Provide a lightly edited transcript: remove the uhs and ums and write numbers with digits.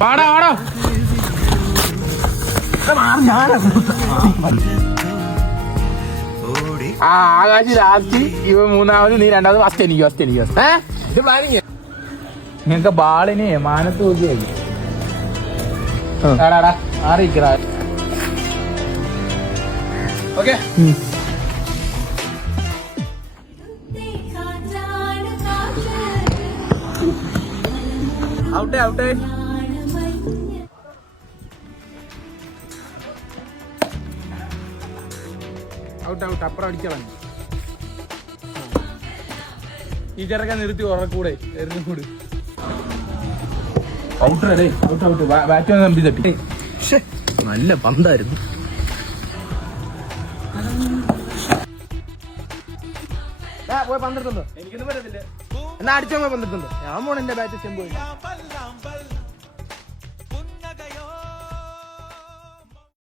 പാടാ പാടാ ആകാശ് ലാസ്റ്റ് ഇവ മൂന്നാമത് നീ രണ്ടാമത് ഫസ്റ്റ് എനിക്ക് പ്ലാനിങ് നിങ്ങക്ക് ബാളിനെ മാനത്ത് നോക്കിയായി ആറിക്കടാ ഓക്കെ ഔട്ടേ ഔട്ടേ ഔട്ട് ഔട്ട് അപ്പുറം അടിച്ചോളാം ഈ ചെറുക്കാൻ നിർത്തി ഉറക്കൂടെ എറിഞ്ഞൂട് ഔട്ടേ ഔട്ട് ഔട്ട് ബാറ്റ് കമ്പി തട്ടി നല്ല പന്തായിരുന്നു പോയി പന്തെടുത്തുണ്ടോ എനിക്കൊന്നും പറ്റത്തില്ല എന്നാ അടിച്ചോ പോയി പന്തെടുത്തുണ്ടോ ഞാൻ പോണ എന്റെ ബാറ്റ് ചെമ്പ്